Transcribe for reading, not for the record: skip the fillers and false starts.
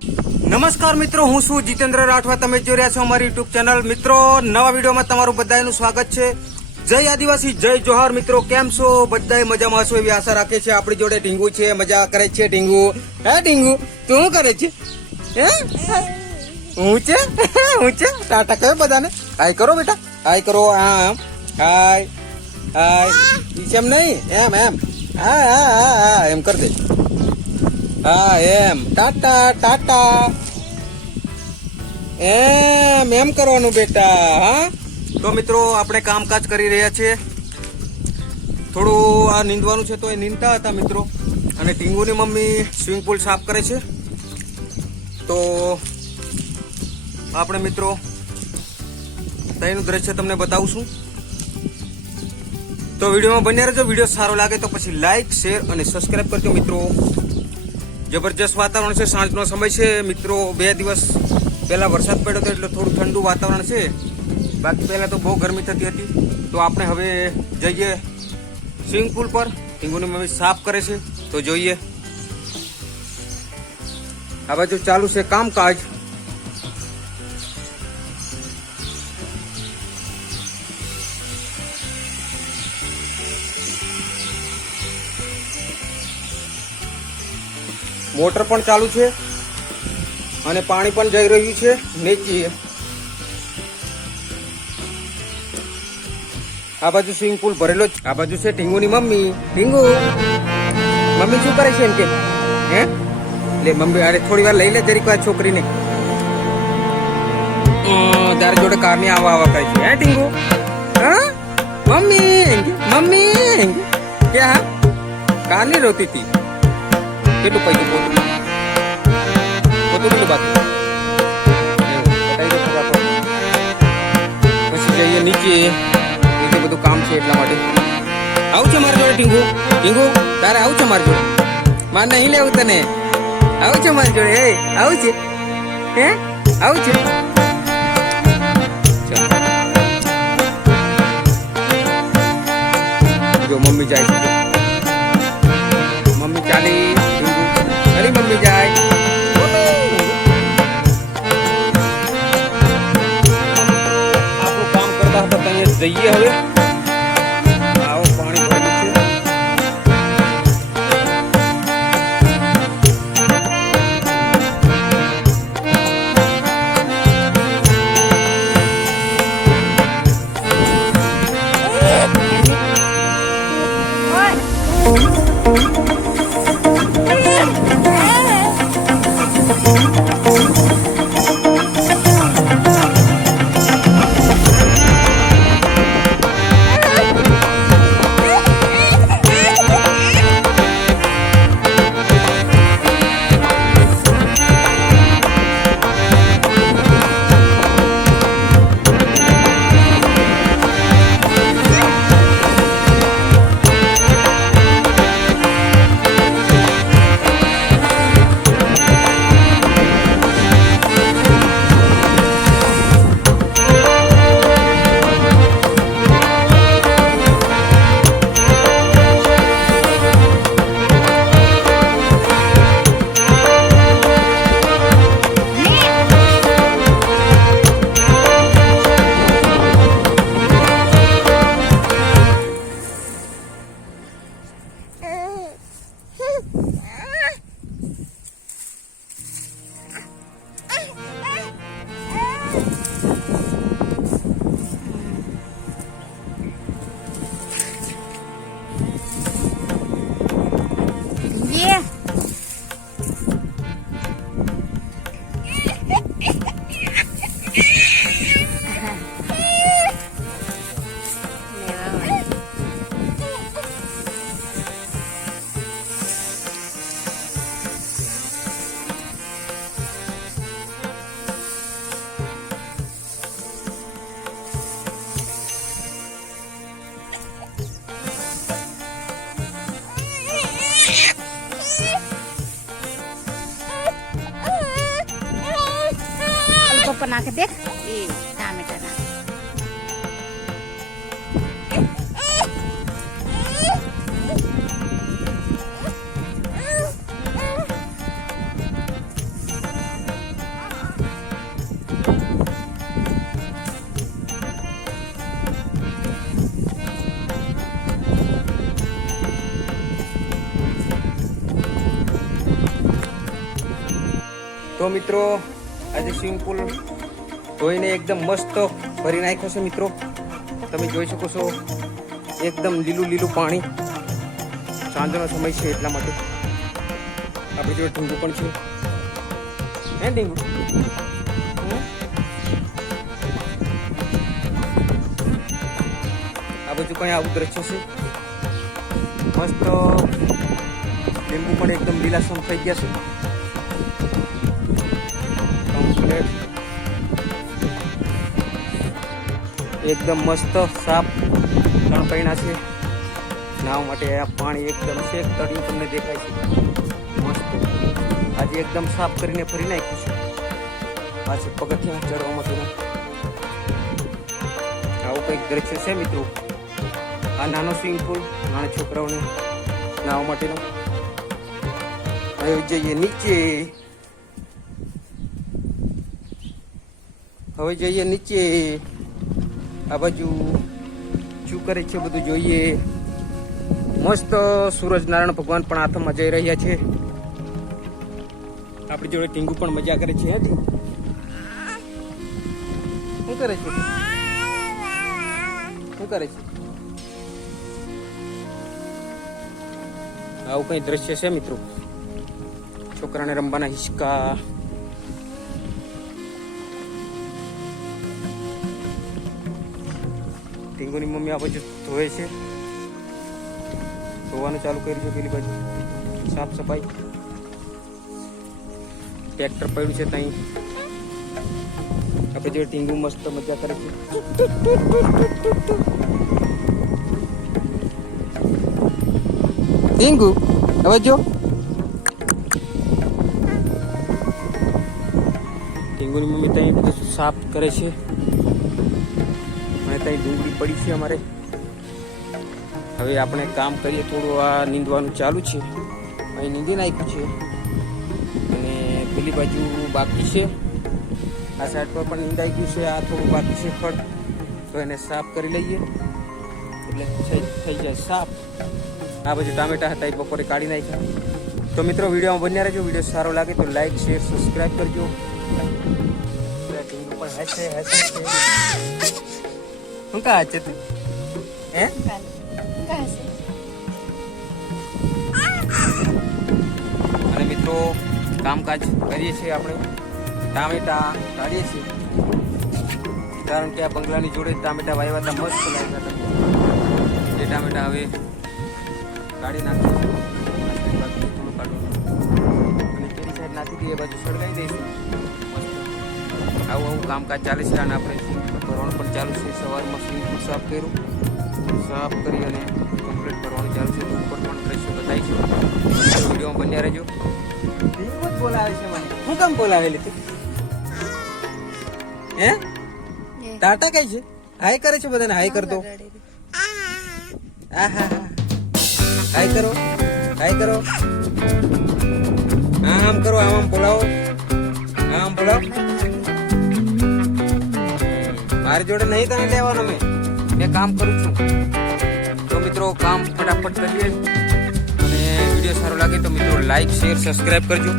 નમસ્કાર મિત્રો, હું છું જીતેન્દ્ર રાઠવા. તમે જોઈ રહ્યા છો અમારી યુટ્યુબ ચેનલ. મિત્રો, નવા વિડીયોમાં તમારું બધાનું સ્વાગત છે. જય આદિવાસી, જય જોહાર. મિત્રો, કેમ છો? બધાય મજામાં છો એવી આશા રાખે છે. આપણી જોડે ઢીંગુ છે, મજા કરે છે ઢીંગુ. હે ઢીંગુ, તું શું કરે છે? હે હું છે ટાટા કયો બધાને? હાય કરો બેટા, હાય કરો. આમ હાય હાય. એમ નહીં, એમ એમ. હા હા હા હા એમ કર દે. હા એમ, ટાટા ટાટા. એમ કરવાનું બેટા. હા, તો મિત્રો આપણે કામકાજ કરી રહ્યા છીએ. થોડું આ નીંદવાનું છે તો એ નીંદતા હતા મિત્રો. અને ટીંગુની મમ્મી સ્વિમિંગ પુલ સાફ કરે છે. તો આપણે મિત્રો ત્યાંનું દ્રશ્ય તમને બતાવશું. તો વિડીયોમાં બન્યા રહેજો. વિડીયો સારો લાગે તો પછી લાઈક, શેર અને સબસ્ક્રાઈબ કરજો મિત્રો. જબરજસ્ત વાતાવરણ છે, સાંજનો સમય છે મિત્રો. 2 દિવસ પહેલા વરસાદ પડ્યો હતો એટલે થોડું ઠંડુ વાતાવરણ છે. બાકી પહેલા તો બહુ ગરમી થતી હતી. તો આપણે હવે જઈએ સ્વિમિંગ પુલ પર. ટીંગુની મમ્મી સાફ કરે છે તો જોઈએ. આ બાજુ ચાલુ છે કામકાજ. મોટર પણ ચાલુ છે અને પાણી પણ જઈ રહ્યું છે નીચે. આ બાજુ સ્વિમિંગ પુલ ભરેલો જ. આ બાજુ છે ટીંગુની મમ્મી. ટીંગુ મમ્મી શું કરે છે એમ કે? હે લે મમ્મી, અરે થોડી વાર લઈ લે જરીક વાર છોકરીને. તારે જોડે કારની આવા કરે છે. હે ટીંગુ, હા મમ્મી કે હા કારની રોતી હતી. કેટલું પૈસું પોતું કેટલું બાકી પછી જઈએ નીચે. નીચે બધું કામ છે એટલા માટે. આવું છે મારી જોડે ટીંગુ? ટીંગુ તારે આવું છે મારી જોડે? મારે નહીં લેવું તને? આવું છે મારી જોડે? આવું છે? હે આવું છે? જો મમ્મી જાય છે. મમ્મી ચાલી. મમ્મી જાય. આપણું કામ કરતા હતા ત્યાં જઈએ હવે. આવો પાણી ભરેલું છે. પપ્પા નાખે દેખ. એ ટામેટા નાખે. તો મિત્રો આજે સ્વિમિંગ પુલ ધોઈને એકદમ મસ્ત ભરી નાખ્યો છે મિત્રો. તમે જોઈ શકો છો એકદમ લીલું લીલું પાણી. સાંજનો સમય છે એટલા માટે. આપણી જોડે ઢીંગુ પણ છે. હે ઢીંગુ? આ બાજુ કઈ આવું દ્રશ્ય છે. મસ્ત લીંબુ પણ એકદમ લીલાસમ થઈ ગયા છે. કમ્પ્લીટ એકદમ મસ્ત સાફ ત્રણ પૈણા છે નાવ માટે. આ પાણી એકદમ શેક તળિયું તમને દેખાય છે મસ્ત. આજે એકદમ સાફ કરીને ફરી નાખ્યું છે. આ છે પગથિયાં ચડવા માટેનું. આવું કંઈક દ્રશ્ય છે મિત્રો. આ નાનો સ્વિમિંગ પુલ નાના છોકરાઓને નાહવા માટેનો. હવે જઈએ નીચે. હવે જઈએ નીચે. આ બાજુ શું કરે છે બધું જોઈએ. મસ્ત સૂરજ નારાયણ ભગવાન પણ આથમમાં જઈ રહ્યા છે. આપણી જોડે ટીંગુ પણ મજા કરે છે. શું કરે છે? શું કરે છે? આવું કઈ દ્રશ્ય છે મિત્રો. છોકરાને રમવાના હિંચકા. ટીંગુની મમ્મી આ બાજુ ધોવે છે. ધોવાનું ચાલુ કર્યું છે પેલી બાજુ. સાફ સફાઈ. ટ્રેક્ટર પડ્યું છે ત્યાં. આપણે જે ટીંગુ મસ્ત મજા કરે છે. ટીંગુ હવે જો. ટીંગુની મમ્મી ત્યાં બધું સાફ કરે છે. અને ત્યાં ડુંગળી પડી છે અમારે. હવે આપણે કામ કરીએ. થોડું આ નીંદવાનું ચાલુ છે. અહીં નીંદી નાખ્યું છે અને પેલી બાજુ બાકી છે. આ સાઈડ પર પણ નીંદાઈ ગયું છે. આ થોડું બાકી છે ફળ. તો એને સાફ કરી લઈએ એટલે થઈ જાય સાફ. આ બાજુ ટામેટા હતા એ બપોરે કાઢી નાખ્યા. તો મિત્રો વિડીયોમાં બન્યા રહેજો. વિડીયો સારો લાગે તો લાઈક શેર સબસ્ક્રાઈબ કરજો. શું કહે છે તું? હે અને મિત્રો કામકાજ કરીએ છીએ આપણે. ટામેટા કાઢીએ છીએ કારણ કે આ બંગલાની જોડે ટામેટા વાવ્યા હતા. મસ્ત લાગ્યા હતા. એ ટામેટા હવે કાઢી નાખીએ. થોડું કાઢવાનું અને પેલી સાઈડ નાખી દઈએ. બાજુ સળગાવી દઈશું. આવું કામકાજ ચાલે છે. અને આપણે ભરવાનું પણ ચાલુ છે. સવારમાં સ્વિમિંગ પુલ સાફ કર્યું. સાફ કરી અને કમ્પ્લીટ કરવાનું ચાલુ છે. તો ઉપર પણ દ્રશ્ય બતાવી છે. વિડીયોમાં બન્યા રહેજો. એવું જ બોલાવે છે મને. શું કામ બોલાવેલી તું? હે ટાટા કઈ છે? હાય કરે છે બધાને. હાય કરતો. આહા હાય કરો. હાય કરો. આમ કરો. આમ બોલાવો. આમ બોલાવો. મારી જોડે નહીં તને લેવાનો. મેં કામ કરું છું. તો મિત્રો કામ ફટાફટ કરીએ. અને વિડીયો સારો લાગે તો મિત્રો લાઈક શેર સબસ્ક્રાઈબ કરજો.